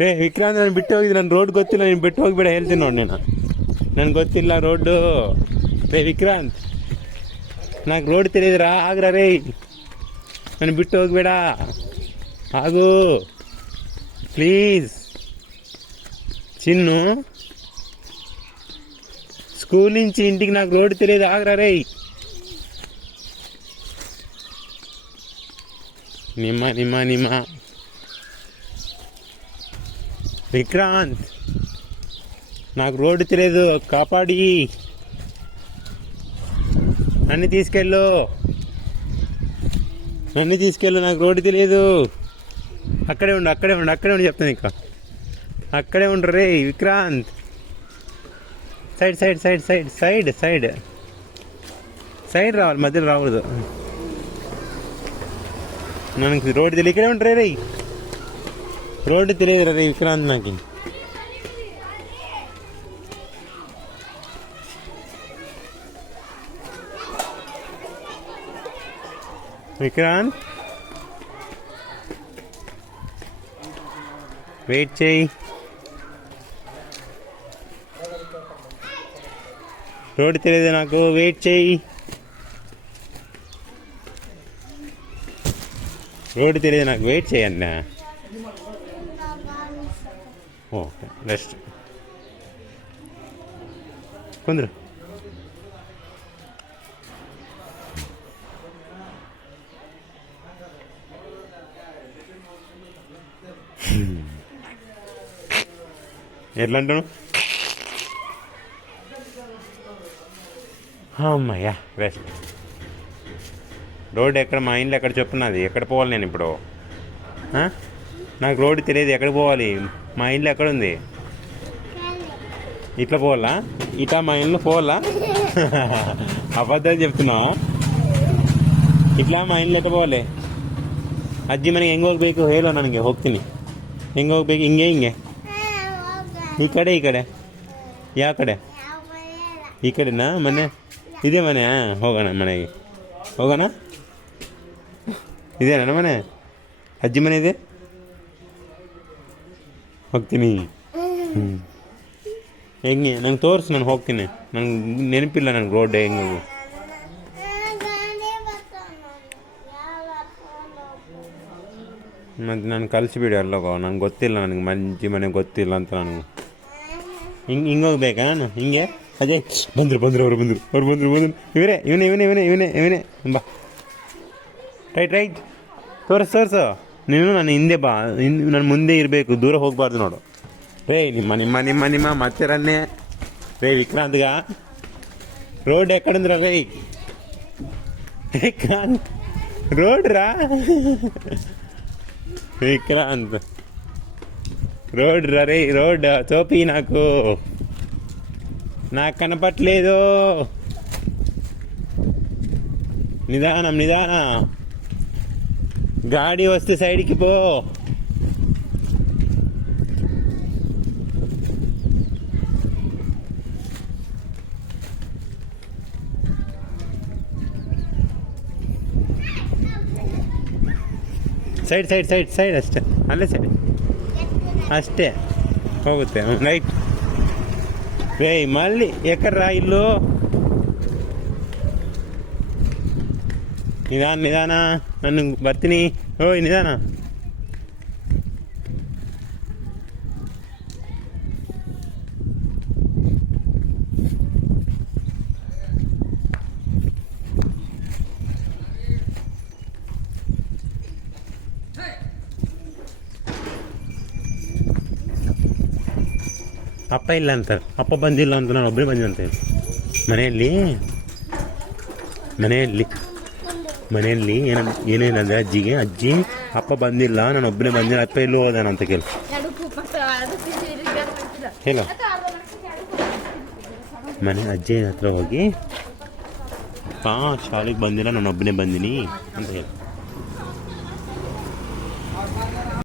ವಿಕ್ರಾಂತ್ ನಾನು ಬಿಟ್ಟು ಹೋಗಿದ್ದು, ನನ್ನ ರೋಡ್ ಗೊತ್ತಿಲ್ಲ, ನೀನು ಬಿಟ್ಟು ಹೋಗಿಬೇಡ ಹೇಳ್ತೀನಿ ನೋಡಿ. ನನಗೆ ಗೊತ್ತಿಲ್ಲ ರೋಡು. ವಿಕ್ರಾಂತ್ నాకు ರೋಡ್ ತಿಳಿದಿರಾ ಆಗ್ರ ರೇ, ನಾನು ಬಿಟ್ಟು ಹೋಗ್ಬೇಡ ಆಗು ప్లీజ్. చిన్ను స్కూల్ నుంచి ఇంటికి నాకు రోడ్డు తెలియదు ఆగరా రే. నిమ్మ నిమ్మ నిమ్మ. విక్రాంత్ నాకు రోడ్డు తెలియదు, కాపాడి నన్ను తీసుకెళ్ళు, నాకు రోడ్డు తెలియదు. అక్కడే ఉండు చెప్తాను ఇంకా. అక్కడే ఉండరు రే విక్రాంత్. సైడ్ రావాలి, మధ్యలో రాకూడదు. మనకి రోడ్డు తెలియ, ఇక్కడే ఉండరే రే. రోడ్డు తెలియదు రే విక్రాంత్ నాకు. విక్రాంత్ వెయిట్ చేయి, రోడ్డు తెలియదు నాకు, వెయిట్ చేయి. రోడ్డు తెలియదు నాకు, వెయిట్ చేయండి. ఓకే రెస్ట్ కొందరు. ఎట్లా అంటాను? అమ్మయ్యా రెస్ట్. రోడ్డు ఎక్కడ, మా ఇంట్లో ఎక్కడ చెప్పున్నది, ఎక్కడ పోవాలి నేను ఇప్పుడు? నాకు రోడ్డు తెలియదు, ఎక్కడ పోవాలి? మా ఇంట్లో ఎక్కడుంది? ఇట్లా పోవాలా? ఇట్లా మా ఇంట్లో పోవాలా? అబద్ధాలు చెప్తున్నావు. ಇಟ್ಲಾ ಮಾ ಇಲ್ಲಿ ತಗೋಲೆ ಅಜ್ಜಿ ಮನೆಗೆ ಹೆಂಗೆ ಹೋಗ್ಬೇಕು ಹೇಳೋ ನನಗೆ. ಹೋಗ್ತೀನಿ. ಹೆಂಗೆ ಹೋಗ್ಬೇಕು? ಹಿಂಗೆ ಹಿಂಗೆ ಈ ಕಡೆ ಯಾವ ಕಡೆ? ಈ ಕಡೆನಾ ಮನೆ? ಇದೇ ಮನೆ? ಹೋಗೋಣ ಮನೆಗೆ. ಹೋಗೋಣ. ಇದೇ ನನ್ನ ಮನೆ? ಅಜ್ಜಿ ಮನೆ ಇದೆ. ಹೋಗ್ತೀನಿ. ಹೆಂಗೆ ನಂಗೆ ತೋರಿಸು, ನಾನು ಹೋಗ್ತೀನಿ. ನಂಗೆ ನೆನಪಿಲ್ಲ ನನಗೆ ರೋಡ್ ಹೆಂಗೆ. ಮತ್ತು ನಾನು ಕಲಿಸಿಬಿಡಿ ಅಲ್ಲೋಗೋ. ನಂಗೆ ಗೊತ್ತಿಲ್ಲ, ನನಗೆ ಮಂಜಿ ಮನೆ ಗೊತ್ತಿಲ್ಲ ಅಂತ ನನಗೆ. ಹಿಂಗೆ ಹೋಗ್ಬೇಕಾ ನಾನು? ಹಿಂಗೆ ಅದೇ ಬಂದರು ಇವರೇ ಇವನೇ ಬಾ. ರೈಟ್ ತೋರಿಸು. ನೀನು ನಾನು ಹಿಂದೆ ಬಾ, ನಾನು ಮುಂದೆ ಇರಬೇಕು, ದೂರ ಹೋಗಬಾರ್ದು ನೋಡು. ರೇ ನಿಮ್ಮ ಮತ್ತೆ ರನ್ನೇ ರೇ. ವಿಕ್ರಾಂತ್ಗ ರೋಡ್ ఎక్కడుందిరా రే? విక్రాంత్ రోడ్ రా. విక్రాంత్ రోడ్ రా రే. రోడ్ చూపి నాకు కనపట్లేదు. నిదానం గాడి వస్తే సైడ్కి పో. ಸೈಡ್ ಅಷ್ಟೇ, ಅಲ್ಲೇ ಸೈಡ್ ಅಷ್ಟೇ ಹೋಗುತ್ತೆ. ರೈಟ್. ಏಯ್ ಮಲ್ಲಿ ಎಕ್ಕಡ್ರಾ ಇಲ್ಲು. ನಿಧಾನ ನಾನು ಬರ್ತೀನಿ. ಓಯ್ ನಿಧಾನ. ಅಪ್ಪ ಇಲ್ಲ ಅಂತ, ಅಪ್ಪ ಬಂದಿಲ್ಲ ಅಂತ, ನಾನು ಒಬ್ಬರೇ ಬಂದಿದ್ದಂತೆ. ಮನೆಯಲ್ಲಿ ಏನೇನಂದ್ರೆ ಅಜ್ಜಿಗೆ, ಅಜ್ಜಿ ಅಪ್ಪ ಬಂದಿಲ್ಲ, ನಾನು ಒಬ್ಬನೇ ಬಂದಿಲ್ಲ, ಅಪ್ಪ ಎಲ್ಲೂ ಹೋದಾನಂತ ಕೇಳು. ಹೇಳು ಮನೆ ಅಜ್ಜಿ ಹತ್ರ ಹೋಗಿ, ಶಾಲೆಗೆ ಬಂದಿಲ್ಲ, ನಾನು ಒಬ್ಬನೇ ಬಂದಿನಿ ಅಂತ ಹೇಳು.